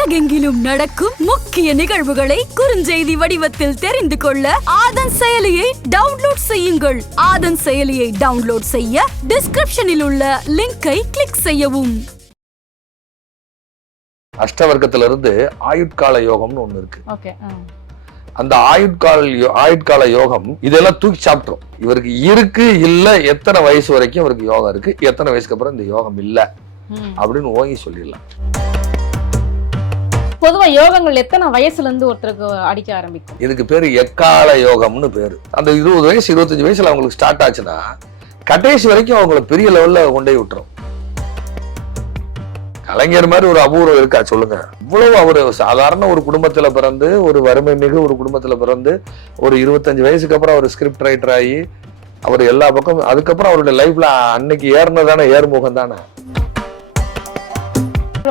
உலகெங்கிலும் நடக்கும் முக்கிய நிகழ்வுகளை குறுஞ்செய்தி வடிவத்தில் தெரிந்து கொள்ள ஆதன் செயலியை டவுன்லோட் செய்யுங்கள். ஆதன் செயலியை டவுன்லோட் செய்ய டிஸ்கிரிப்ஷனில் உள்ள லிங்கை கிளிக் செய்யவும். அஷ்டவர்க்கத்திலிருந்து ஆயுட்கால யோகம்னு ஒண்ணு இருக்கு. அந்த ஆயுட்கால யோகம் இதெல்லாம் தூக்கி சாப்பிட்டுரும். இவருக்கு இருக்கு இல்ல, எத்தனை வயசு வரைக்கும் இவருக்கு யோகம் இருக்கு, எத்தனை வயசுக்கு அப்புறம் இந்த யோகம் இல்ல அப்படின்னு ஓங்கி சொல்லிடலாம். பொதுவா யோகங்கள் எத்தனை வயசுல இருந்து ஒருத்தருக்கு அடிக்க ஆரம்பிக்கும்? இதுக்கு பேரு எக்கால யோகம்னு பேரு. அந்த 20 வயசு 25 வயசுல அவங்களுக்கு ஸ்டார்ட் ஆச்சுன்னா கடைசி வரைக்கும் அவங்களை பெரிய லெவல்ல கொண்டே விட்டுரும். கலைஞர் மாதிரி ஒரு அபூர்வம் இருக்கா சொல்லுங்க? இவ்வளவு அவரு சாதாரண ஒரு குடும்பத்துல பிறந்து, ஒரு வறுமை மிகு ஒரு குடும்பத்துல பிறந்து, ஒரு 25 வயசுக்கு அப்புறம் அவர் ஸ்கிரிப்ட் ரைட்டர் ஆகி அவர் எல்லா பக்கம், அதுக்கப்புறம் அவருடைய லைஃப்ல அன்னைக்கு ஏறினதானே ஏறுமுகம் தானே.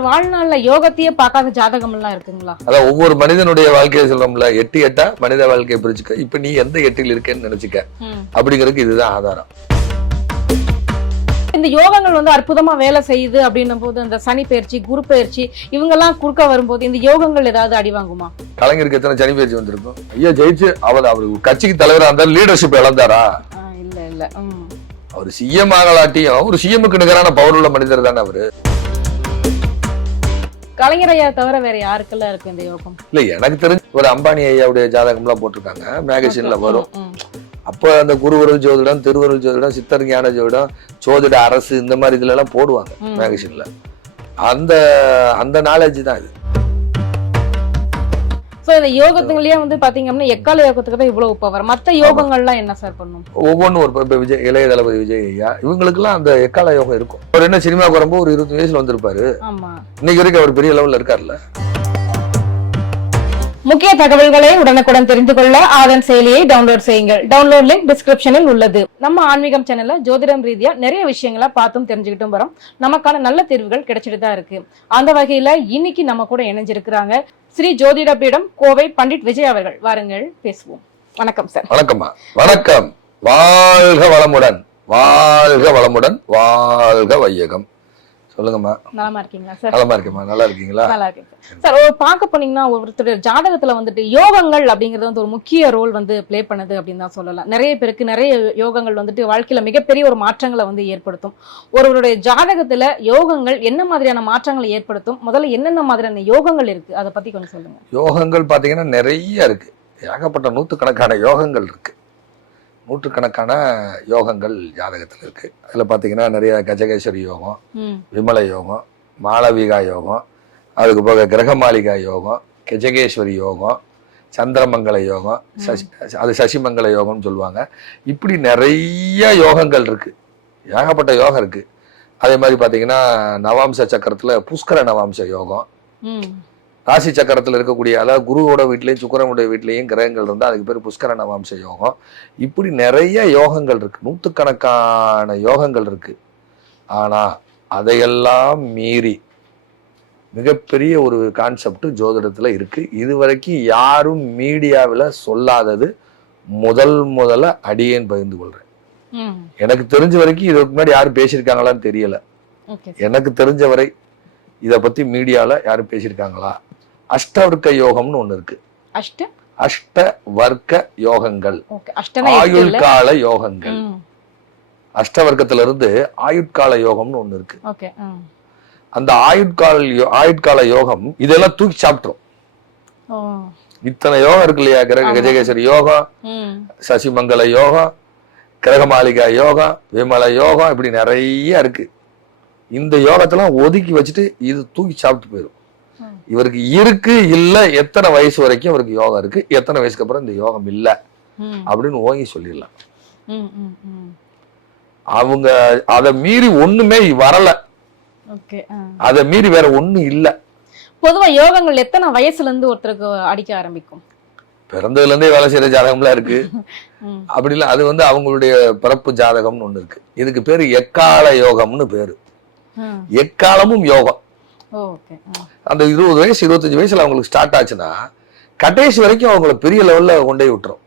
வாழ்நாள்ல யோகத்தையே பார்க்காத ஜாதகம் எல்லாம் இருக்குங்களா? அதான் ஒவ்வொரு மனிதனுடைய வாழ்க்கையை சொல்றோம்ல, 8 மனித வாழ்க்கையை பிரிச்சுக்க, இப்ப நீ எந்த 8 இருக்கேன்னு நினைச்சுக்க அப்படிங்கிறதுக்கு இதுதான் ஆதாரம். இந்த யோகங்கள் வந்து அற்புதமா வேலை செய்யுது அப்படின்னும் போது, அந்த சனி பயிற்சி, குரு பயிற்சி இவங்க எல்லாம் குறுக்க வரும்போது இந்த யோகங்கள் ஏதாவது அடி வாங்குமா? கலைஞருக்கு எத்தனை சனி பயிற்சி வந்திருக்கும்? ஐயா ஜெயிச்சு அவரு கட்சிக்கு தலைவரா இருந்தா லீடர்ஷிப் இழந்தாரா? இல்ல அவர் சிஎம் ஆகலாட்டியும் ஒரு சிஎம்முக்கு நிகரான பவர் உள்ள மனிதர் தானே அவரு. கலைஞர் ஐயா தவிர வேற யாருக்கெல்லாம் இருக்கு இந்த யோகம்? இல்ல, எனக்கு தெரிஞ்ச ஒரு அம்பானி ஐயாவுடைய ஜாதகம் எல்லாம் போட்டிருக்காங்க, மேகசின்ல வரும். அப்ப அந்த குருவருள் ஜோதிடம், திருவருள் ஜோதிடம், சித்தர் ஞான ஜோதிடம், சோதிட அரசு, இந்த மாதிரி இதுல எல்லாம் போடுவாங்க மேகசின்ல. அந்த நாலேஜ் தான் இது. இந்த யோகத்துலயே வந்து பாத்தீங்கன்னா எக்கால யோகத்துக்கு தான் இவ்வளவு பவர். மத்த யோகங்கள்லாம் என்ன சார் பண்ணும்? ஒவ்வொன்றும் ஒரு விஜய், இளைய தளபதி விஜய் ஐயா, இவங்களுக்கு எல்லாம் அந்த எக்கால யோகம் இருக்கும். அவர் என்ன சினிமாவுக்கு வரும்போது ஒரு 20 வயசுல வந்திருப்பாரு. இன்னைக்கு வரைக்கும் அவர் பெரிய லெவல்ல இருக்காருல்ல. முக்கிய தகவல்களை உடனுக்குடன் தெரிந்து கொள்ள ஆதன் செயலியை டவுன்லோட் செய்யுங்கள். டவுன்லோட் லிங்க் டிஸ்கிரிப்ஷனில் உள்ளது. நம்ம ஆன்மீகம் சேனல்ல ஜோதிடம் ரீதியா நிறைய விஷயங்களை பார்த்தும் தெரிஞ்சுக்கிட்டும் வரோம். நமக்கான நல்ல தீர்வுகள் கிடைச்சிட்டு தான் இருக்கு. அந்த வகையில இன்னைக்கு நம்ம கூட இணைஞ்சிருக்கிறாங்க ஸ்ரீ ஜோதிட பீடம் கோவை பண்டிட் விஜய் அவர்கள். வாருங்கள் பேசுவோம். வணக்கம் சார். வணக்கம்மா. வணக்கம். வாழ்க வளமுடன், வாழ்க வளமுடன், வாழ்க வையகம். சொல்லுங்கம்மா. நலமா இருக்கீங்களா சார்? நலமா இருக்கேம்மா. நல்லா இருக்கீங்களா? நல்லா இருக்கேன் சார். பார்க்க போனீங்கன்னா ஒருத்தருடைய ஜாதகத்துல வந்துட்டு யோகங்கள் அப்படிங்கிறது வந்து ஒரு முக்கிய ரோல் வந்து பிளே பண்ணுது அப்படின்னு தான் சொல்லலாம். நிறைய பேருக்கு நிறைய யோகங்கள் வந்துட்டு வாழ்க்கையில மிகப்பெரிய ஒரு மாற்றங்களை வந்து ஏற்படுத்தும். ஒருவருடைய ஜாதகத்துல யோகங்கள் என்ன மாதிரியான மாற்றங்களை ஏற்படுத்தும்? முதல்ல என்னென்ன மாதிரியான யோகங்கள் இருக்கு, அதை பத்தி கொஞ்சம் சொல்லுங்க. யோகங்கள் பாத்தீங்கன்னா நிறைய இருக்கு. ஏகப்பட்ட நூற்றுக்கணக்கான யோகங்கள் இருக்கு. நூற்றுக்கணக்கான யோகங்கள் ஜாதகத்தில் இருக்கு. அதில் பார்த்தீங்கன்னா நிறைய கஜகேஸ்வரி யோகம், விமல யோகம், மாளவிகா யோகம், அதுக்கு போக கிரகமாளிகா யோகம், கஜகேஸ்வரி யோகம், சந்திரமங்கல யோகம், அது சசிமங்கல யோகம்னு சொல்லுவாங்க. இப்படி நிறைய யோகங்கள் இருக்கு. ஏகப்பட்ட யோகம் இருக்கு. அதே மாதிரி பார்த்தீங்கன்னா நவாம்ச சக்கரத்தில் புஷ்கர நவாம்ச யோகம், ராசி சக்கரத்தில் இருக்கக்கூடிய, அதாவது குருவோட வீட்லையும் சுக்கிரனுடைய வீட்லையும் கிரகங்கள் இருந்தால் அதுக்கு பேர் புஷ்கர நவாம்ச யோகம். இப்படி நிறைய யோகங்கள் இருக்கு. நூற்றுக்கணக்கான யோகங்கள் இருக்கு. ஆனா அதையெல்லாம் மீறி மிகப்பெரிய ஒரு கான்செப்ட் ஜோதிடத்துல இருக்கு. இதுவரைக்கும் யாரும் மீடியாவில் சொல்லாதது முதல்ல அடியேன் பகிர்ந்து கொள்றேன். எனக்கு தெரிஞ்ச வரைக்கும் இதுக்கு முன்னாடி யாரும் பேசியிருக்காங்களான்னு தெரியல. எனக்கு தெரிஞ்ச வரை இதை பத்தி மீடியால யாரும் பேசியிருக்காங்களா? அஷ்டவர்க்க யோகம்னு ஒண்ணு இருக்கு. அஷ்டவர்க்க யோகங்கள், ஆயுட்கால யோகங்கள். அஷ்டவர்க்கத்திலிருந்து ஆயுட்கால யோகம்னு ஒண்ணு இருக்கு. அந்த ஆயுட்கால யோகம் இதெல்லாம் தூக்கி சாப்பிட்டுரும். இத்தனை யோகம் இருக்கு இல்லையா? கஜகேஸ்வரி யோகம், சசிமங்கல யோகம், கிரகமாளிகா யோகம், விமல யோகம், இப்படி நிறைய இருக்கு. இந்த யோகத்தெல்லாம் ஒதுக்கி வச்சுட்டு இது தூக்கி சாப்பிட்டு போயிடும். இவருக்கு இருக்கு இல்ல, எத்தனை வயசு வரைக்கும் இவருக்கு யோகம் இருக்கு, எத்தனை வயசுக்கு அப்புறம் இந்த யோகம் இல்ல அப்படின்னு ஓங்கி சொல்லிடலாம். அவங்க அதை மீறி ஒண்ணுமே வரல, அதை மீறி வேற ஒண்ணும் இல்ல. பொதுவா யோகங்கள் எத்தனை வயசுல இருந்து ஒருத்தருக்கு அடிக்க ஆரம்பிக்கும்? பிறந்ததுல இருந்தே வேலை செய்யற ஜாதகம்லாம் இருக்கு. அப்படி இல்ல, அது வந்து அவங்களுடைய பிறப்பு ஜாதகம்னு ஒண்ணு இருக்கு. இதுக்கு பேரு எக்கால யோகம்னு பேரு. எக்காலமும் யோகம். அந்த 20 வயசு 25 வயசுல அவங்களுக்கு ஸ்டார்ட் ஆச்சுன்னா கடைசி வரைக்கும் அவங்களை பெரிய லெவல்ல கொண்டே விட்டுரும்.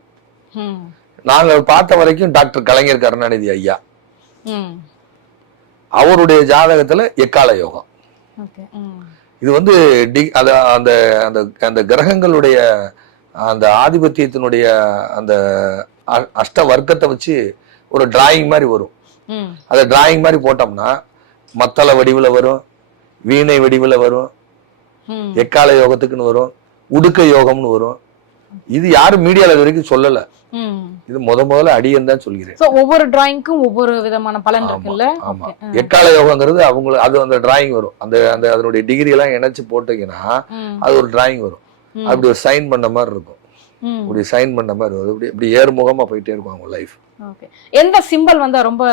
நாங்க பார்த்த வரைக்கும் டாக்டர் கலைஞர் கருணாநிதி ஐயா, அவருடைய ஜாதகத்துல எக்கால யோகம். இது வந்து அந்த அந்த அந்த கிரகங்களுடைய அந்த ஆதிபத்தியத்தினுடைய அந்த அஷ்ட வர்க்கத்தை வச்சு ஒரு டிராயிங் மாதிரி வரும். அதை டிராயிங் மாதிரி போட்டோம்னா மத்தள வடிவுல வரும், வீணை வடிவுல வரும், எக்கால யோகத்துக்குன்னு வரும், உடுக்க யோகம்னு வரும். இது யாரும் மீடியால வரைக்கும் சொல்லல. இது முதல்ல அடியன் தான் சொல்கிறேன். ஒவ்வொரு டிராயிங்க்கும் ஒவ்வொரு விதமான பலன் இருக்குல்ல. ஆமா, எக்கால யோகங்கிறது அவங்களுக்கு அது அந்த டிராயிங் வரும். அந்த அந்த அதனுடைய டிகிரி எல்லாம் இணைச்சு போட்டீங்கன்னா அது ஒரு டிராயிங் வரும். அப்படி ஒரு சைன் பண்ண மாதிரி இருக்கும். இப்படி சைன் பண்ண மாதிரி வரும். இப்படி ஏறுமுகமா போயிட்டே இருக்கும் அவங்க லைஃப். எந்த சிம்பல் வந்தா ரொம்ப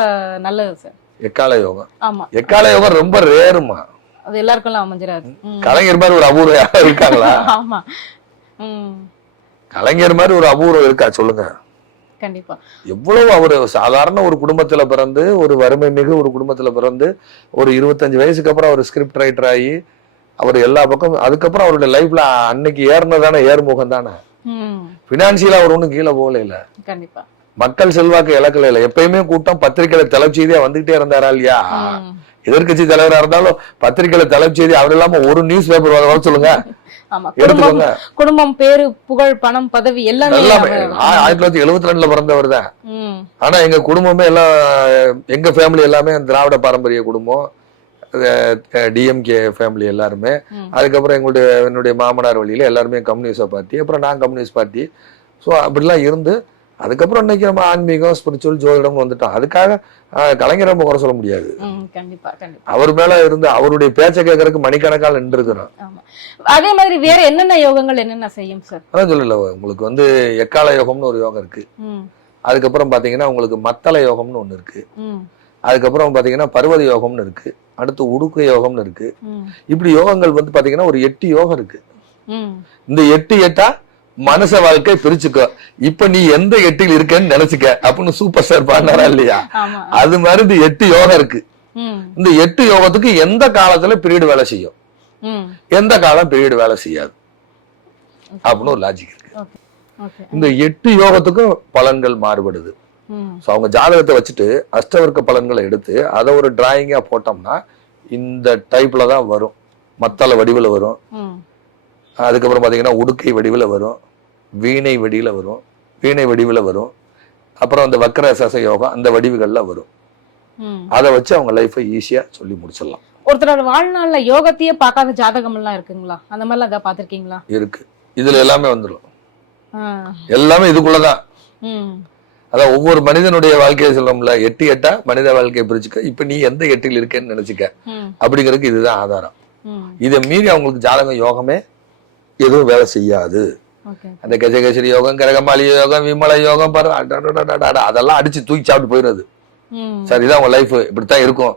நல்லது சார்? எக்கால யோகம். ஆமா, எக்கால யோகம் ரொம்ப ரேருமா. அது எல்லாருக்கும் அமைஞ்சிராது. கலைஞர் மாதிரி ஒரு அபூர்வம் யாரும் இருக்காங்களா? ஆமா, கலைஞர் மாதிரி ஒரு அபூர்வம் இருக்கா சொல்லுங்க? கண்டிப்பா. எவ்வளவு அவரு சாதாரண ஒரு குடும்பத்துல பிறந்து, ஒரு வறுமை மிகு ஒரு குடும்பத்துல பிறந்து, ஒரு 25 வயசுக்கு அப்புறம் அவர் ஸ்கிரிப்ட் ரைட்டர் ஆகி அவர் எல்லா பக்கம், அதுக்கப்புறம் அவருடைய லைஃப்ல அன்னைக்கு ஏறினதானே ஏறுமுகம் தானே. பினான்சியலா அவர் ஒண்ணும் கீழே போகல இல்ல. கண்டிப்பா. மக்கள் செல்வாக்கு இழக்கல இல்ல. எப்பயுமே கூட்டம் பத்திரிகையில தலைச்செய்தியா வந்துகிட்டே இருந்தாரா இல்லையா? எதிர்கட்சி தலைவரா இருந்தாலும் பத்திரிகையில தலைச்செய்தி அவர் இல்லாம ஒரு நியூஸ் பேப்பர் வர சொல்லுங்க. எடுத்துக்கோங்க. குடும்பம், பேரு, புகழ், பணம், பதவி எல்லாமே 1972 பிறந்தவர் தான். ஆனா எங்க குடும்பமே எல்லாம், எங்க ஃபேமிலி எல்லாமே திராவிட பாரம்பரிய குடும்பம், டிஎம்கே ஃபேமிலி எல்லாருமே. அதுக்கப்புறம் என்னுடைய மாமனார் வழியில எல்லாருமே கம்யூனிஸ்ட் பார்ட்டி, அப்புறம் நான் கம்யூனிஸ்ட் பார்ட்டி. ஸோ அப்படிலாம் இருந்து அதுக்கப்புறம் இன்னைக்கு நம்ம ஆன்மீகம், ஸ்பிரிச்சுவல், ஜோதிடம் வந்துட்டோம். அதுக்காக கலைஞர் நம்ம குறை சொல்ல முடியாது. அவர் மேல இருந்து அவருடைய பேச்சை கேட்கறதுக்கு மணிக்கணக்கால் நின்று இருக்கிறோம். அதே மாதிரி வேற என்னென்ன யோகங்கள் என்னென்ன செய்யும் சார்? அதான் சொல்லல, உங்களுக்கு வந்து எக்கால யோகம்னு ஒரு யோகம் இருக்கு. அதுக்கப்புறம் பாத்தீங்கன்னா உங்களுக்கு மத்தள யோகம்னு ஒண்ணு இருக்கு. அதுக்கப்புறம் பாத்தீங்கன்னா பர்வத யோகம்னு இருக்கு. அடுத்து உடுக்க யோகம்னு இருக்கு. இப்படி யோகங்கள் வந்து பாத்தீங்கன்னா ஒரு 8 யோகம் இருக்கு. இந்த 8 மனச வாழ்க்கை பிரிச்சுக்கோ. இப்ப நீ எந்த 8ல் இருக்கன்னு நினைச்சுக்க அப்படின்னு சூப்பர் ஸ்டார் பாடினாரா இல்லையா? அது மாதிரி இந்த 8 யோகம் இருக்கு. இந்த 8 யோகத்துக்கு எந்த காலத்துல பீரியட் வேலை செய்யும், எந்த காலம் பீரியட் வேலை செய்யாது அப்படின்னு ஒரு லாஜிக் இருக்கு. இந்த 8 யோகத்துக்கும் பலன்கள் மாறுபடுது. அவங்க ஜாதகத்தை வச்சுட்டு அஷ்டவர்க்க பலன்களை எடுத்து அதை ஒரு டிராயிங்கா போட்டோம்னா இந்த டைப்ல தான் வரும். மத்தள வடிவுல வரும். அதுக்கப்புறம் பாத்தீங்கன்னா உடுக்கை வடிவுல வரும், வீணை வடிவுல வரும், வீணை வடிவுல வரும். அப்புறம் அந்த வக்கர சச யோகம் அந்த வடிவுகள்ல வரும். அதை வச்சு அவங்க லைஃபை ஈஸியா சொல்லி முடிச்சிடலாம். ஒருத்தரோட வாழ்நாள்ல யோகத்தையே பார்க்காத ஜாதகம் எல்லாம் இருக்குங்களா? அந்த மாதிரி எல்லாம் பாத்திருக்கீங்களா? இருக்கு. இதுல எல்லாமே வந்துடும். எல்லாமே இதுக்குள்ளதான். அதான் ஒவ்வொரு மனிதனுடைய வாழ்க்கையை சொல்றோம்ல, 8 மனித வாழ்க்கையை பிரிச்சுக்க. இப்ப நீ எந்த 8ல் இருக்கேன்னு நினைச்சுக்க அப்படிங்கிறதுக்கு இதுதான் ஆதாரம். இதை மீறி அவங்களுக்கு ஜாதகம் யோகமே எதுவும் வேலை செய்யாது. அந்த கஜகேசரி யோகம், கிரகமாலி யோகம், விமல யோகம், அதெல்லாம் அடிச்சு தூக்கி சாப்பிட்டு போயிடுறது. சார் இதான் உங்க லைஃப், இப்படித்தான் இருக்கும்,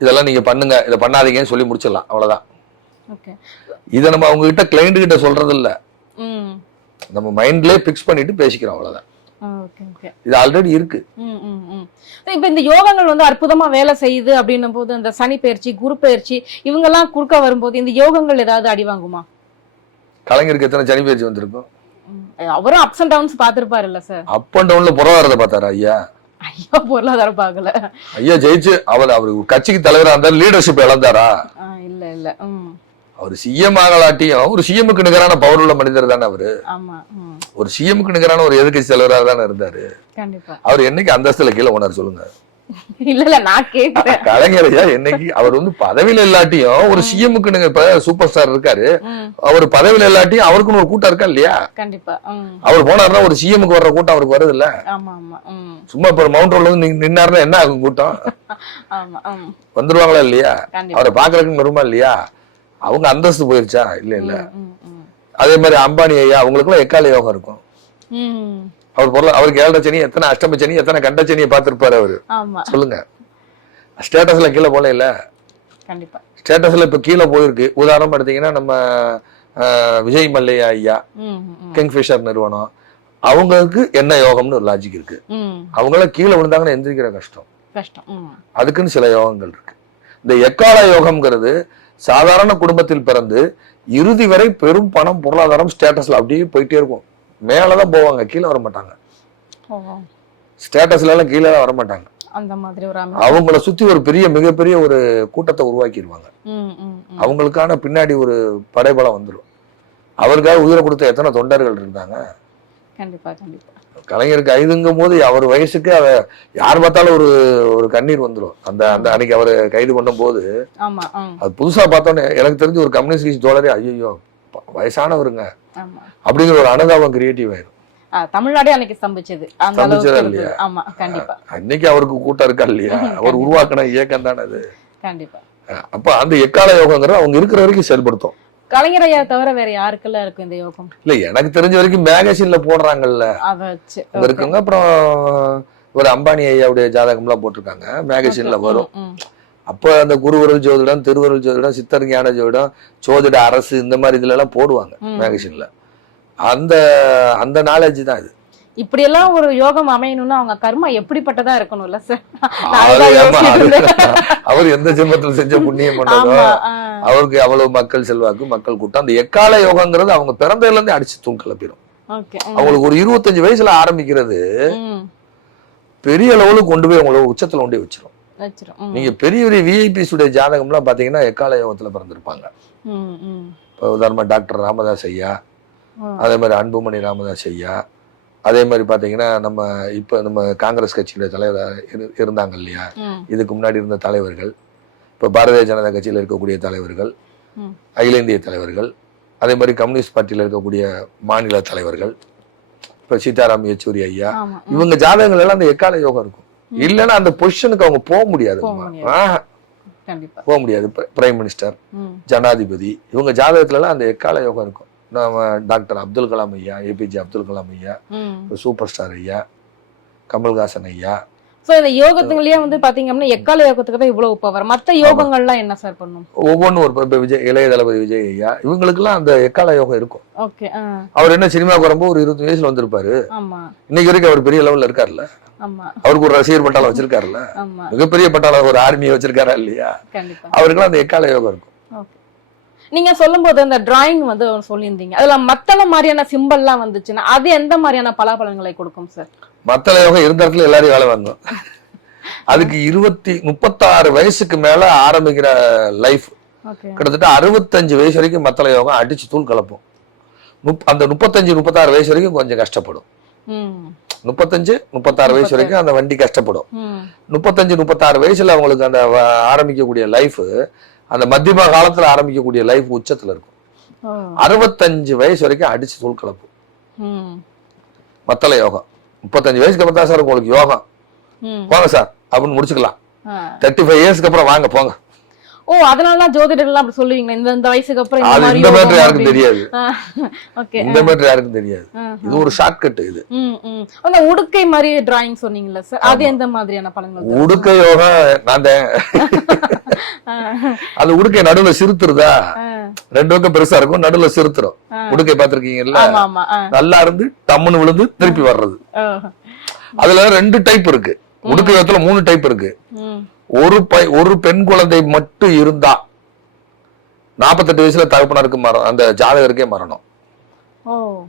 இதெல்லாம் நீங்க பண்ணுங்க, இதை பண்ணாதீங்கன்னு சொல்லி முடிச்சிடலாம். அவ்வளவுதான். இதை நம்ம அவங்க கிட்ட கிளைண்ட் கிட்ட சொல்றது இல்ல, நம்ம மைண்ட்லயே பிக்ஸ் பண்ணிட்டு பேசிக்கிறோம். அவ்வளவுதான். இது ஆல்ரெடி இருக்கு. இப்ப இந்த யோகங்கள் வந்து அற்புதமா வேலை செய்யுது அப்படின்னும் போது அந்த சனி பயிற்சி, குரு பயிற்சி இவங்க எல்லாம் குறுக்க வரும்போது இந்த யோகங்கள் ஏதாவது அடி வாங்குமா? கலைஞருக்கு எத்தனை சனி பயிற்சி வந்திருக்கும்? அவரும் அப்ஸ் அண்ட் டவுன்ஸ் பாத்துருப்பாரு இல்ல சார்? அப் அண்ட் டவுன்ல பொருளாதாரத்தை பார்த்தாரா ஐயா? ஐயா பொருளாதாரம் பாக்கல. ஐயா ஜெயிச்சு அவரு கட்சிக்கு தலைவரா இருந்தாரு, லீடர்ஷிப் இழந்தாரா? இல்ல இல்ல. அவர் சிஎம் ஆகலாட்டியும் ஒரு சிஎம்க்கு நிகரான பவர் உள்ள மனிதர் தானே அவரு. ஒரு சிஎம்க்கு நிகரான ஒரு எதிர்கட்சி தலைவராக தானே இருந்தாரு. அவர் என்னைக்கு அந்தஸ்துல கீழே போனார் சொல்லுங்க? இல்ல நான் கேக்குறேன். கலைஞரையா என்னைக்கு அவர் வந்து பதவியில இல்லாட்டியும் ஒரு சிஎம்க்கு நீங்க சூப்பர் ஸ்டார் இருக்காரு, அவர் பதவியில இல்லாட்டியும் அவருக்குன்னு ஒரு கூட்டம் இருக்கா இல்லையா? கண்டிப்பா. அவர் போனாருன்னா ஒரு சிஎம்க்கு வர்ற கூட்டம் அவருக்கு வருது இல்ல? சும்மா இப்ப மவுண்ட் ரோட்ல வந்து நின்னாருன்னா என்ன ஆகும் கூட்டம்? வந்துருவாங்களா இல்லையா? அவரை பாக்குறதுக்கு வருமா இல்லையா? அவங்க அந்தஸ்து போயிருச்சா? இல்ல இல்ல. அதே மாதிரி அம்பானி ஐயா அவங்களுக்கு எல்லாம் எக்கால யோகம் இருக்கும். அவர் பொருள் அவருக்கு 7 சனி, எத்தனை அஷ்டம சனி, எத்தனை கண்ட சனியை பார்த்திருப்பாரு அவரு. சொல்லுங்க. ஸ்டேட்டஸ்ல கீழே போல இல்ல? ஸ்டேட்டஸ்ல இப்ப கீழே போயிருக்கு. உதாரணம் எடுத்தீங்கன்னா நம்ம விஜய் மல்லையா ஐயா, கிங்ஃபிஷர் நிறுவனம், அவங்களுக்கு என்ன யோகம்னு ஒரு லாஜிக் இருக்கு. அவங்களாம் கீழே விழுந்தாங்கன்னா எந்திரிக்கிற கஷ்டம். அதுக்குன்னு சில யோகங்கள் இருக்கு. இந்த எக்கால யோகம்ங்கிறது சாதாரண குடும்பத்தில் பிறந்து இறுதி வரை பெரும் பணம், பொருளாதாரம், ஸ்டேட்டஸ்ல அப்படியே போயிட்டே இருக்கும். மேலதான் போவாங்க, கீழே வர மாட்டாங்க. ஸ்டேட்டஸ்ல எல்லாம் கீழே வர மாட்டாங்க. அந்த மாதிரி ஒரு அமைப்பு. அவங்கள சுத்தி ஒரு மிகப்பெரிய ஒரு கூட்டத்தை உருவாக்கிடுவாங்க. அவங்களுக்கான பின்னாடி ஒரு படைபலம் வந்துடும். அவருக்காக உயிரை கொடுத்த எத்தனை தொண்டர்கள் இருந்தாங்க. கண்டிப்பா கண்டிப்பா. கலைஞருக்கு 5ங்கும் போது அவர் வயசுக்கு யார் பார்த்தாலும் ஒரு கண்ணீர் வந்துடும். அந்த அன்னைக்கு அவரை கைது பண்ணும் போது அது புதுசா பார்த்தோன்னே எனக்கு தெரிஞ்சு ஒரு கம்யூனிஸ்ட் கட்சி தோழரே ஐயோ வயசானவருங்க அப்படிங்கிற ஒரு அனுதாபம் கிரியேட்டிவ் ஆயிடும். தமிழ்நாடே அன்னைக்கு ஸ்தம்பிச்சதா இல்லையா? ஆமா கண்டிப்பா. அன்னைக்கு அவருக்கு கூட்டம் இருக்கா இல்லையா? அவர் உருவாக்கின இயக்கம் தானே அது. கண்டிப்பா. அப்ப அந்த எக்கால யோகங்கிறது அவங்க இருக்கிற வரைக்கும் செயல்படுத்தும். கலைஞர் ஐயா தவிர வேற யாருக்கெல்லாம் இருக்கும் இந்த யோகம்? இல்ல எனக்கு தெரிஞ்ச வரைக்கும் மேகசின்ல போடுறாங்கல்ல இருக்குங்க. அப்புறம் ஒரு அம்பானி ஐயாவுடைய ஜாதகம் எல்லாம் போட்டிருக்காங்க, மேகசின்ல வரும். அப்ப அந்த குருவருள் ஜோதிடம், திருவருள் ஜோதிடம், சித்தர் ஞான ஜோதிடம், ஜோதிட அரசு இந்த மாதிரி இதுல எல்லாம் போடுவாங்க மேகசின்ல. அந்த நாலேஜ் தான் இது. இப்படி எல்லாம் ஒரு யோகம் அமையணும்னா அவங்க கர்மா எப்படிப்பட்டதா இருக்கணும்ல சார்? அவர் எந்த ஜென்மத்தில் செஞ்ச புண்ணியம் பண்ணதோ அவருக்கு அவ்வளவு மக்கள் செல்வாக்கு, மக்கள் கூட்டம். அந்த எக்கால யோகங்கிறது அவங்க பிறந்ததுல இருந்தே அடிச்சு தூண் கிளப்பிடும். அவங்களுக்கு ஒரு 25 வயசுல ஆரம்பிக்கிறது பெரிய லெவலுக்கு கொண்டு போய் அவங்கள உச்சத்துல கொண்டு வச்சிரும். நீங்க பெரிய பெரிய விஐபிஸ் உடைய ஜாதகம் எல்லாம் பாத்தீங்கன்னா எக்கால யோகத்துல பிறந்திருப்பாங்க. உதாரணமா டாக்டர் ராமதாஸ் ஐயா, அதே மாதிரி அன்புமணி ராமதாஸ் ஐயா, அதே மாதிரி பாத்தீங்கன்னா நம்ம காங்கிரஸ் கட்சியுடைய தலைவர் இருந்தாங்க இல்லையா, இதுக்கு முன்னாடி இருந்த தலைவர்கள், இப்ப பாரதிய ஜனதா கட்சியில இருக்கக்கூடிய தலைவர்கள், அகில இந்திய தலைவர்கள், அதே மாதிரி கம்யூனிஸ்ட் பார்ட்டியில இருக்கக்கூடிய மாநில தலைவர்கள், இப்ப சீதாராம் யெச்சூரி ஐயா, இவங்க ஜாதகங்கள் எல்லாம் அந்த எக்கால யோகம் இருக்கும். இல்லைன்னா அந்த பொசிஷனுக்கு அவங்க போக முடியாது. போக முடியாது. பிரைம் மினிஸ்டர், ஜனாதிபதி, இவங்க ஜாதகத்துல எல்லாம் அந்த எக்கால யோகம் இருக்கும். நம்ம டாக்டர் அப்துல் கலாம் ஐயா, ஏபிஜே அப்துல் கலாம் ஐயா, சூப்பர் ஸ்டார் ஐயா, கமல்ஹாசன் ஐயா. சோ இந்த யோகத்துலயே பாத்தீங்கன்னா எக்கால யோகத்துக்கு தான் இவ்வளவு பவர். மத்த யோகங்கள்லாம் என்ன சார் பண்ணும்? ஒவ்வொன்றும் ஒரு இளைய தளபதி விஜய் ஐயா, இவங்களுக்கு எல்லாம் அந்த எக்கால யோகம் இருக்கும். அவர் என்ன சினிமாக்கு வரும்போது ஒரு 20 வயசுல வந்திருப்பாரு. இன்னைக்கு வரைக்கும் அவர் பெரிய லெவல்ல இருக்காருல்ல. அவருக்கு ஒரு ரசிகர் பட்டாளம் வச்சிருக்காருல்ல, மிகப்பெரிய பட்டாளம், ஒரு ஆர்மியை வச்சிருக்காரா இல்லையா? அவருக்குலாம் அந்த எக்கால யோகம் இருக்கும். நீங்க சொல்லும் போது அந்த டிராயிங் சொல்லியிருந்தீங்க, அதுல மத்தள மாதிரியான சிம்பல் எல்லாம் வந்துச்சுன்னா அது எந்த மாதிரியான பலாபலன்களை கொடுக்கும் சார்? மத்தள யோகம் இருந்த இடத்துல எல்லாரையும் வேலை வாங்கும். அதுக்கு 36 வயசுக்கு மேல ஆரம்பிக்கிற லைஃப் கிட்டத்தட்ட 65 வயசு வரைக்கும் மத்தள யோகம் அடிச்சு தூள் கலப்போம். அந்த 35-36 வயசு வரைக்கும் கொஞ்சம் கஷ்டப்படும். 35-36 வயசு வரைக்கும் அந்த வண்டி கஷ்டப்படும். 35-36 வயசுல அவங்களுக்கு அந்த ஆரம்பிக்கக்கூடிய லைஃப், அந்த மத்தியம காலத்துல ஆரம்பிக்கக்கூடிய லைஃப் உச்சத்துல இருக்கும். 65 வயசு வரைக்கும் அடிச்சு தூள் கலப்பும் மத்தள யோகம். 35 வயசுக்கு அப்புறம் தான் சார் உங்களுக்கு யோகம், போங்க சார் அப்படின்னு முடிச்சுக்கலாம். 35 இயர்ஸ்க்கு அப்புறம் வாங்க போங்க. ஓ, அதனாலதான் ஜோதிடர்கள் அப்படி சொல்லுவீங்க, இந்த வயசுக்கு அப்புறம் இந்த மேட்டர் யாருக்கும் தெரியாது. இந்த மேட்டர் யாருக்கும் தெரியாது. இது ஒரு ஷார்ட் கட். இது அந்த உடுக்கை மாதிரி டிராயிங் சொன்னீங்கல்ல சார், அது எந்த மாதிரியான பலன்கள்? உடுக்கை யோகம் நான் அது உடுக்கை நடுவுல சிறுத்துருதா, 2 பக்கம் பெருசா இருக்கும், நடுவுல சிறுத்துரும். உடுக்கை பாத்திருக்கீங்கல்ல, நல்லா இருந்து டம்முன்னு விழுந்து திருப்பி வர்றது. அதுல 2 டைப் இருக்கு. உடுக்கை யோகத்துல 3 டைப் இருக்கு. ஒரு பெண் குழந்தை மட்டும் இருந்தா 48 வயசுல தகப்பனருக்கு அந்த ஜாதகருக்கே மரணம்.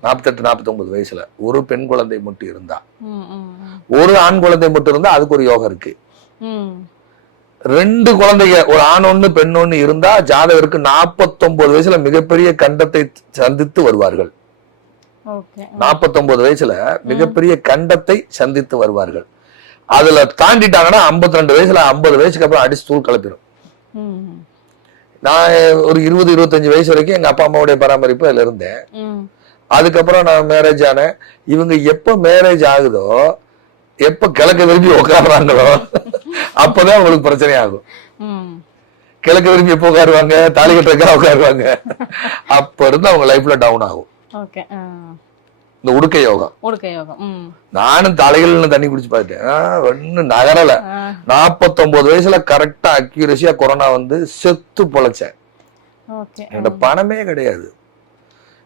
48-49 வயசுல ஒரு பெண் குழந்தை மட்டும் இருந்தா, ஒரு ஆண் குழந்தை மட்டும் இருந்தா அதுக்கு ஒரு யோகம் இருக்கு. 2 குழந்தைங்க, ஒரு ஆண் 1 பெண் 1 இருந்தா ஜாதகருக்கு 49 வயசுல மிகப்பெரிய கண்டத்தை சந்தித்து வருவார்கள். 49 வயசுல மிகப்பெரிய கண்டத்தை சந்தித்து வருவார்கள். அதுல தாண்டிட்டாங்கன்னா 52 வயசுல 50 வயசுக்கு அப்புறம் அடிச்சு தூள் கலப்பிடும். நான் ஒரு 20-25 வயசு வரைக்கும் எங்க அப்பா அம்மாவுடைய பராமரிப்பு அதுல இருந்தேன். அதுக்கப்புறம் நான் மேரேஜ் ஆனேன். இவங்க எப்ப மேரேஜ் ஆகுதோ, எப்ப கிழக்க விரும்பி உட்காடுறாங்களோ அப்பதான் அவங்களுக்கு பிரச்சனை ஆகும். கிழக்க விரும்பி எப்ப உட்காருவாங்க, தாலி கட்டுறதுக்காக உட்காருவாங்க. அப்ப இருந்து அவங்க லைஃப்ல டவுன் ஆகும் இந்த உடுக்கை யோகம். நானும் தலைகள்ல தண்ணி குடிச்சு பார்த்துட்டேன், ஒன்னும் நகரல. 49 வயசுல கரெக்டா அக்யூரசியா கொரோனா வந்து செத்து பொழைச்சேன். என்னோட பணமே கிடையாது,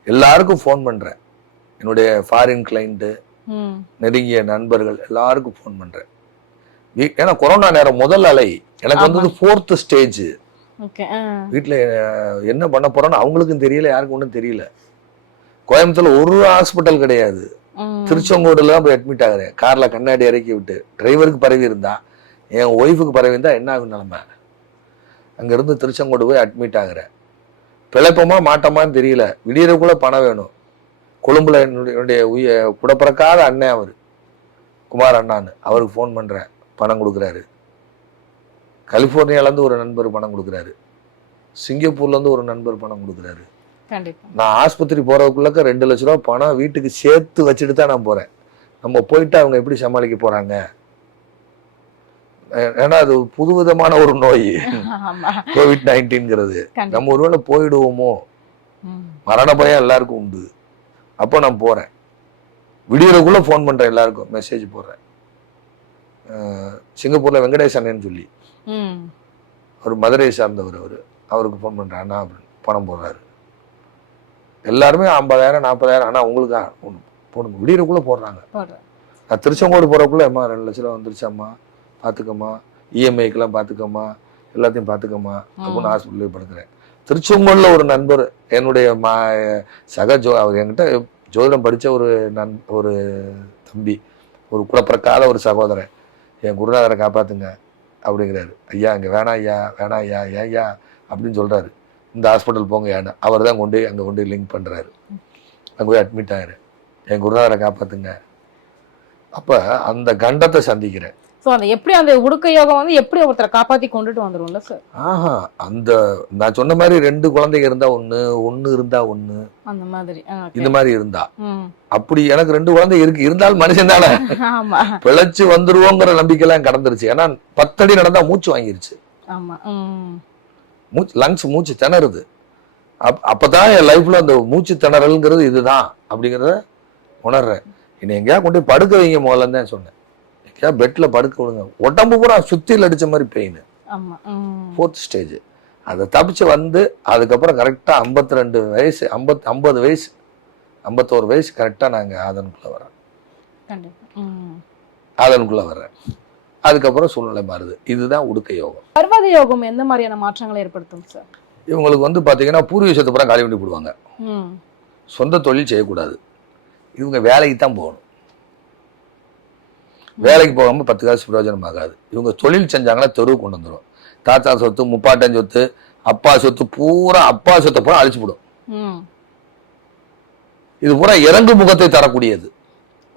எல்லாருக்கும் போன் பண்றேன். என்னுடைய ஃபாரின் கிளைண்ட், நெருங்கிய நண்பர்கள் எல்லாருக்கும் போன் பண்றேன். ஏன்னா கொரோனா நேரம் முதல் அலை எனக்கு வந்தது 4th ஸ்டேஜ். வீட்டுல என்ன பண்ண போறோம்னு அவங்களுக்கும் தெரியல, யாருக்கும் ஒன்றும் தெரியல. கோயம்புத்தூர்ல ஒரு ஹாஸ்பிட்டல் கிடையாது. திருச்செங்கோடுல தான் போய் அட்மிட் ஆகுறேன். கார்ல கண்ணாடி இறக்கி விட்டு, டிரைவருக்கு பரவி இருந்தா என் ஒய்ஃபுக்கு பரவி இருந்தால் என்ன ஆகும் நிலைமை? அங்கேருந்து திருச்செங்கோடு போய் அட்மிட் ஆகுறேன். பிழைப்போமா மாட்டோமான்னு தெரியல. விடியறக்குள்ள பணம் வேணும். கொழும்புல என்னுடைய கூட பிறக்காத அண்ணன் அவர் குமார் அண்ணான்னு, அவருக்கு ஃபோன் பண்ணுறேன், பணம் கொடுக்குறாரு. கலிஃபோர்னியாலேருந்து ஒரு நண்பர் பணம் கொடுக்குறாரு. சிங்கப்பூர்லேருந்து ஒரு நண்பர் பணம் கொடுக்குறாரு. நான் ஆஸ்பத்திரி போகிறதுக்குள்ளக்க 2 லட்ச ரூபா பணம் வீட்டுக்கு சேர்த்து வச்சுட்டு தான் நான் போகிறேன். நம்ம போயிட்டு அவங்க எப்படி சமாளிக்க போகிறாங்க? ஏன்னா அது புதுவிதமான ஒரு நோய் COVID-19ங்கிறது. நம்ம ஒருவேளை போயிடுவோமோ, மரண பயம் எல்லாருக்கும் உண்டு. அப்போ நான் போகிறேன், விடியறதுக்குள்ளே ஃபோன் பண்ணுறேன், எல்லாருக்கும் மெசேஜ் போடுறேன். சிங்கப்பூரில் வெங்கடேஷ் அண்ணன்னு சொல்லி அவர் மதுரையை சார்ந்தவர், அவருக்கு ஃபோன் பண்ணுறேன், அண்ணா அப்படின்னு பணம் போடுறாரு. எல்லாருமே 50,000 40,000, ஆனால் உங்களுக்கா போடுங்க, விடியறதுக்குள்ளே போடுறாங்க. நான் திருச்செங்கோடு போகிறக்குள்ளே அம்மா 2 லட்ச ரூபா வந்துருச்சாம்மா, பார்த்துக்கம்மா, இஎம்ஐக்கெல்லாம் பார்த்துக்கம்மா, எல்லாத்தையும் பார்த்துக்கம்மா அப்படின்னு ஹாஸ்பிட்டலில் படுக்கிறேன். திருச்செங்கோடில் ஒரு நண்பர், என்னுடைய சக அவர் என்கிட்ட ஜோதிடம் படித்த ஒரு தம்பி, ஒரு குலப்பிறக்காத ஒரு சகோதரன், என் குருநாதரை காப்பாற்றுங்க அப்படிங்கிறாரு. ஐயா இங்கே வேணாம் ஐயா, வேணாம் ஐயா, ஏன் ஐயா அப்படின்னு சொல்கிறாரு. இந்த ஹாஸ்பிட்டல் போங்க ஏன்னா, அவர் தான் அங்கே கொண்டு லிங்க் பண்ணுறாரு. அங்கே போய் அட்மிட் ஆகிறேன், என் குருநாதரை காப்பாற்றுங்க. அப்போ அந்த கண்டத்தை சந்திக்கிறேன். ஸோ அந்த எப்படி அந்த உடுக்க யோகம் வந்து எப்படி ஒருத்தரை காப்பாற்றி கொண்டுட்டு வந்துரும்ல சார்? அந்த நான் சொன்ன மாதிரி 2 குழந்தைங்க இருந்தா ஒன்று இருந்தா ஒன்று, அந்த மாதிரி இந்த மாதிரி இருந்தா அப்படி எனக்கு 2 குழந்தை இருந்தாலும் மனுஷன் தானே, பிழைச்சு வந்துருவோங்கிற நம்பிக்கைலாம் கடந்துருச்சு. ஏன்னா 10 அடி நடந்தா மூச்சு வாங்கிருச்சு, லங்ஸ் மூச்சு திணறுது. அப்பதான் என் லைஃப்ல அந்த மூச்சு திணறல்ங்கிறது இதுதான் அப்படிங்கிறத உணர்றேன். என்னை எங்கேயா கொண்டு போய் படுக்க வைங்க முதல்ல தான் சொன்னேன். பெட்ல படுக்க விடுங்க, உடம்பு பூரா சுத்தியில் அடிச்ச மாதிரி பெயின், 4th ஸ்டேஜ். அதை தப்பிச்சு வந்து அதுக்கப்புறம் கரெக்டா 52 வயசு 50 வயசு 51 வயசு கரெக்டா நாங்க ஆதனுக்குள்ள வர்றேன். அதுக்கப்புறம் சூழ்நிலை மாறுது. இதுதான் உடுக்க யோகம். பர்வத யோகம் எந்த மாதிரியான மாற்றங்களை ஏற்படுத்தும் சார்? இவங்களுக்கு வந்து பாத்தீங்கன்னா பூர்வீகத்தை பூரா காலி பண்ணி போடுவாங்க. சொந்த தொழில் செய்யக்கூடாது. இவங்க வேலைக்கு தான் போகணும். வேலைக்கு போகாம 10 காசு பிரயோஜனம் ஆகாது. இவங்க தொழில் செஞ்சாங்கன்னா தெருவு கொண்டு வந்துடும். தாத்தா சொத்து, முப்பாட்டன் சொத்து, அப்பா சொத்து அப்பா சொத்தை பூரா அழிச்சு விடும். இது பூரா இறங்கு முகத்தை தரக்கூடியது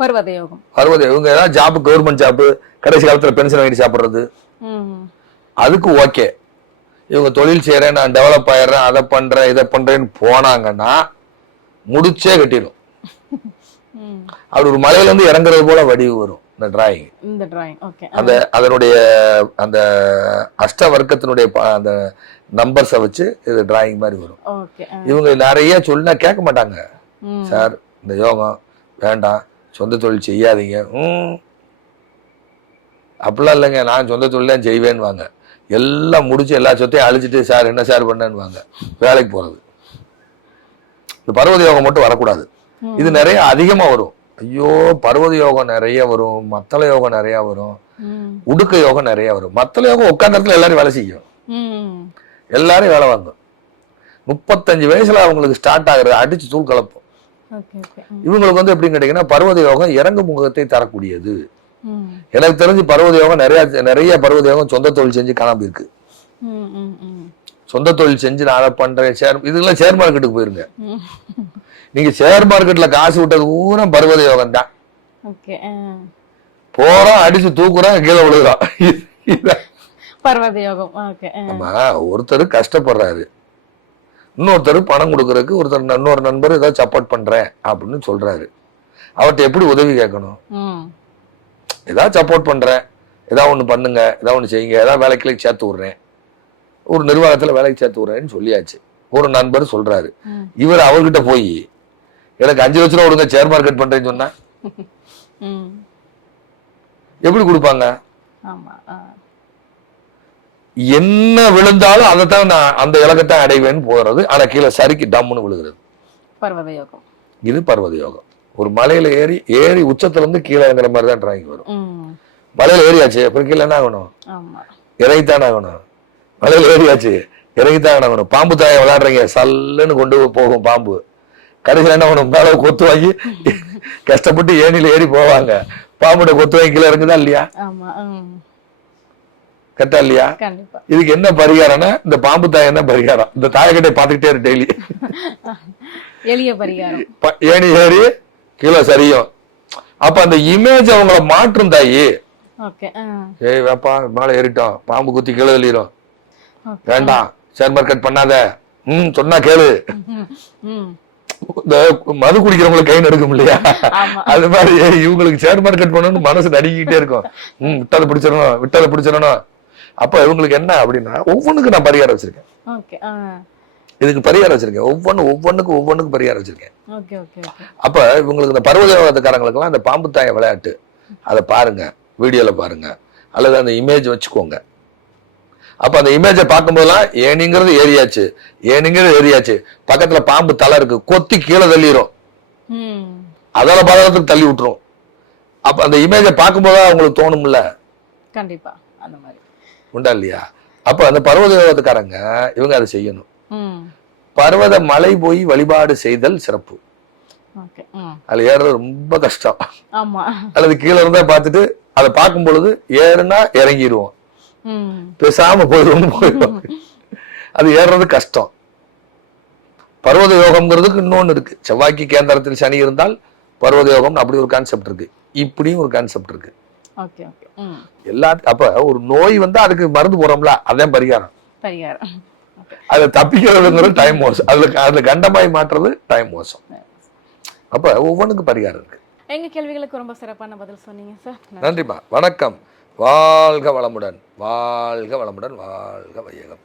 பர்வத யோகம். இவங்க ஏதாவது ஜாப், கவர்மெண்ட் ஜாப், கடைசி காலத்துல பென்ஷன் வாங்கி சாப்பிடுறது, அதுக்கு ஓகே. இவங்க தொழில் செய்யறேன், நான் டெவலப் ஆயிடுறேன், அதை பண்றேன் இதை பண்றேன்னு போனாங்கன்னா முடிச்சே கட்டிடும். அப்படி ஒரு மலையில இருந்து இறங்குறது போல வடிவு வரும் இந்த டிராயிங். அந்த அதனுடைய அந்த அஷ்ட வர்க்கத்தினுடைய அந்த நம்பர்ஸை வச்சு இது டிராயிங் மாதிரி வரும். இவங்க நிறைய சொல்லினா கேட்க மாட்டாங்க. சார் இந்த யோகம் வேண்டாம், சொந்த தொழில் செய்யாதீங்க. அப்படிலாம் இல்லைங்க, நான் சொந்த தொழில் தான் செய்வேன்னு வாங்க. எல்லாம் முடிச்சு எல்லா சொத்தையும் அழிச்சிட்டு சார் என்ன சார் பண்ணேன்னு வாங்க, வேலைக்கு போறது. இந்த பர்வத யோகம் மட்டும் வரக்கூடாது. இது நிறைய அதிகமா வரும். ஐயோ பர்வத யோகம் நிறைய வரும், மத்தள யோகம் நிறைய வரும், உடுக்க யோகம் நிறைய வரும். மத்தள யோகம் உட்கார்ந்த இடத்துல எல்லாரும் வேலை செய்யும், எல்லாரும் வேலை வாங்கும். 35 வயசுல அவங்களுக்கு ஸ்டார்ட் ஆகுறது, அடிச்சு தூள் கலப்போம். இவங்களுக்கு வந்து எப்படின்னு கேட்டீங்கன்னா பர்வத யோகம் இறங்கு முகத்தை தரக்கூடியது. எனக்கு தெரிஞ்சு பர்வத யோகம் நிறைய பர்வத யோகம் சொந்த தொழில் செஞ்சு காணாம இருக்கு. சொந்த தொழில் செஞ்சு நான் அதை பண்றேன், இதுக்கெல்லாம் ஷேர் மார்க்கெட்டுக்கு போயிருங்க. நீங்க ஷேர் மார்க்கெட்ல காசு விட்டது பூரா பர்வத யோகம் தான். போறோம், அடிச்சு தூக்குறோம், கீழே விழுகிறோம். பர்வத யோகம். ஆமா, ஒருத்தர் கஷ்டப்படுறாரு, இன்னொருத்தர் பணம் கொடுக்கறதுக்கு ஒருத்தர் இன்னொரு நண்பர் ஏதாவது சப்போர்ட் பண்றேன் அப்படின்னு சொல்றாரு. அவர்கிட்ட எப்படி உதவி கேட்கணும்? ஏதாவது சப்போர்ட் பண்றேன், ஏதாவது ஒண்ணு பண்ணுங்க, ஏதாவது ஒண்ணு செய்யுங்க, ஏதாவது வேலைக்கு சேர்த்து விடுறேன், ஒரு நிர்வாகத்துல வேலைக்கு சேர்த்து விடுறேன்னு சொல்லியாச்சு. ஒரு நண்பர் சொல்றாரு. இவர் அவர்கிட்ட போய் எனக்கு 5 லட்ச ரூபா கொடுங்க ஷேர் மார்க்கெட் பண்றேன்னு சொன்னா எப்படி கொடுப்பாங்க? என்ன விழுந்தாலும் அதைத்தான் நான் அந்த இலக்கத்தான் அடைவேன்னு போறது. ஆனா கீழே சரிக்கு டம்முன்னு விழுகிறது. பர்வத யோகம். இது பர்வத யோகம். ஒரு மலையில ஏறி உச்சத்துல இருந்து கீழே இறங்குற மாதிரி தான் டிராயிங் வரும். மலையில ஏறியாச்சு, அப்புறம் கீழே என்ன ஆகணும்? இறங்கித்தானே ஆகணும். மலையில ஏறியாச்சு, இறங்கித்தான் ஆகணும். பாம்பு தாயை விளையாடுறீங்க, சல்லுன்னு கொண்டு போகும் பாம்பு. கடைசியில் என்ன பண்ணும்? மேல கொத்து வாங்கி கஷ்டப்பட்டு ஏணியில ஏறி போவாங்க. பாம்புட கொத்து வாங்கி கீழே இறங்குதா இல்லையா? கரெக்டா இல்லையா? கண்டிப்பா. இதுக்கு என்ன பரிகாரம்னா இந்த பாம்பு தாயம் என்ன பரிகாரம், இந்த தாயக்கட்டை பார்த்துக்கிட்டே இரு டெய்லி. எளிய பரிகாரம். ஏணி ஏறி கீழே சரியும். அப்ப அந்த இமேஜ் அவங்கள மாற்றும் தாயி. ஓகே. ஏய் வேப்பா மேலே ஏறிட்டோம், பாம்பு குத்தி கீழே தள்ளிடும், வேண்டாம் ஷேர் மார்க்கெட் பண்ணாத, சொன்னா கேளு. இந்த மது குடிக்கிறவங்களுக்கு கை நடுக்கும் இல்லையா, அது மாதிரி இவங்களுக்கு ஷேர் மார்க்கெட் பண்ணணும்னு மனசு நடுக்கிட்டே இருக்கும். விட்டதை பிடிச்சிடணும். அப்ப இவங்களுக்கு என்ன அப்படின்னா, ஒவ்வொன்றுக்கு நான் பரிகாரம் வச்சிருக்கேன். இதுக்கு பரிகாரம் வச்சிருக்கேன், ஒவ்வொன்றுக்கும் பரிகாரம் வச்சிருக்கேன். அப்ப இவங்களுக்கு இந்த பர்வதேவதக்காரங்களுக்கு எல்லாம் இந்த பாம்பு தாய விளையாட்டு அதை பாருங்க, வீடியோல பாருங்க, அல்லது அந்த இமேஜ் வச்சுக்கோங்க. அப்ப அந்த இமேஜை பார்க்கும்போதெல்லாம் ஏனிங்கிறது ஏரியாச்சு, பக்கத்துல பாம்பு தலை இருக்கு, கொத்தி கீழே தள்ளிடும், அதால பாதகத்துக்கு தள்ளி விட்டுரும். அப்ப அந்த இமேஜை பார்க்கும்போது அவங்களுக்கு தோணும்ல, கண்டிப்பா அந்த மாதிரி உண்டா இல்லையா? அப்ப அந்த பர்வதேவதக்காரங்க இவங்க அதை செய்யணும். பர்வத மலை போய் வழிபாடு செய்தல் சிறப்பு. அதுல ஏறது ரொம்ப கஷ்டம். அல்லது கீழே இருந்தா பார்த்துட்டு அதை பார்க்கும் பொழுது ஏறுனா இறங்கிடுவோம், பேசாம போயிடுவோம். அது ஏறுறது கஷ்டம். பர்வத யோகம்ங்கிறதுக்கு இன்னொன்னு இருக்கு. செவ்வாய்க்கு கேந்திரத்தில் சனி இருந்தால் பர்வத யோகம் அப்படி ஒரு கான்செப்ட் இருக்கு, இப்படியும் ஒரு கான்செப்ட் இருக்கு. எல்லாத்துக்கும் அப்ப ஒரு நோய் வந்து அதுக்கு மருந்து போறோம்ல, அதான் பரிகாரம். அதை தப்பிக்கிறதுங்கிறது டைம் மோசம், அதுல கண்டமாய் மாற்றுறது டைம் மோசம். அப்ப ஒவ்வொன்றுக்கு பரிகாரம் இருக்கு. எங்க கேள்விகளுக்கு ரொம்ப சிறப்பான பதில் சொன்னீங்க சார். நன்றிமா. வணக்கம். வாழ்க வளமுடன், வாழ்க வளமுடன், வாழ்க வையகம்.